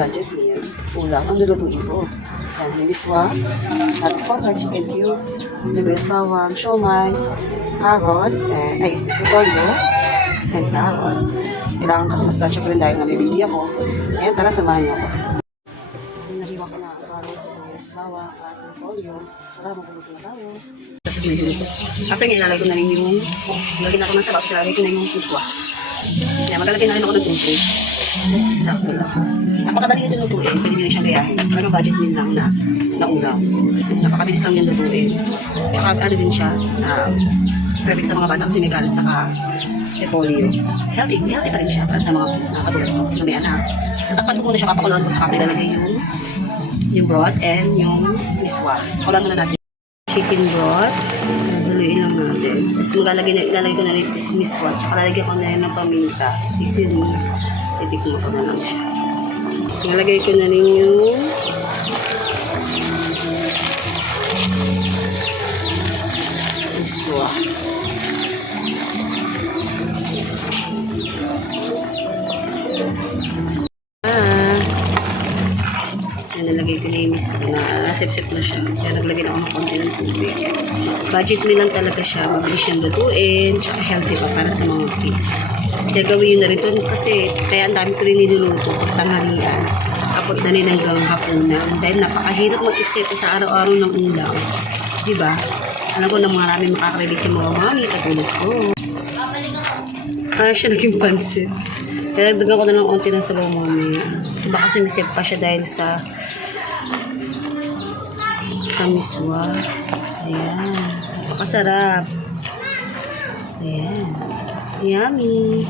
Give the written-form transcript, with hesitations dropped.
budget meal, ulam, ang lulutuin ko. Yan, yung miswa, at sponsor chicken cube, sibuyas bawang, siomay, carrots, repolyo, and carrots. Kailangan kasi mas tansya ko rin dahil namibili ako. Ayan, tara, samahan niyo ako. Nahiwa ko na ang carrots, sibuyas bawang, at repolyo. Tara, maguluto na tayo. After nga, ilalagay ko na rin yung, lagyan ako ng sabaw, ilalagay ko na yung miswa. Kaya maglalagay na rin ako ng tubig. Sakto lang. Napakadali nito lutuin. Pwede nyo na siyang gayahin. Talagang budget din lang na ulam. Napakabilis lang yung lutuin. Tsaka ano din siya, perfect sa mga bata kasi may kalat saka repolyo. Healthy pa rin siya para sa mga kids na katulad ko na may anak. Tatakpan ko muna siya, papakuloan ko, saka ilalagay yung broth and yung miswa. Pakuloan muna natin chicken broth. Haluin lang natin. Tapos ilalagay ko na rin yung miswa. Tsaka lalagyan ko na rin ng paminta. Sisili. Titikmo ko na lang siya. Ilalagay ko na rin yung miswa. Nalagay ko na yung miswa na nasip-sip na siya. Kaya naglagay na ako ng konti ng tubig. Budget meal lang talaga siya. Mabilis siyang lutuin. Tsaka healthy pa para sa mga kids. Kaya gawin yun na rin ito kasi kaya ang dami ko rin niluluto pag tanghalian. Kapag danin hanggang hapunan. Dahil napakahirap mag-isip sa araw-araw ng ulam. Diba? Alam ko na maraming makakarelate yung mga mami katulad ko. Kaya siya naging pansin. Kaya dagdagan ko na ng onti ng sabaw mamaya. Kasi baka sumisip pa siya dahil sa miswa. Ayan. Napakasarap. Ayan. Yummy.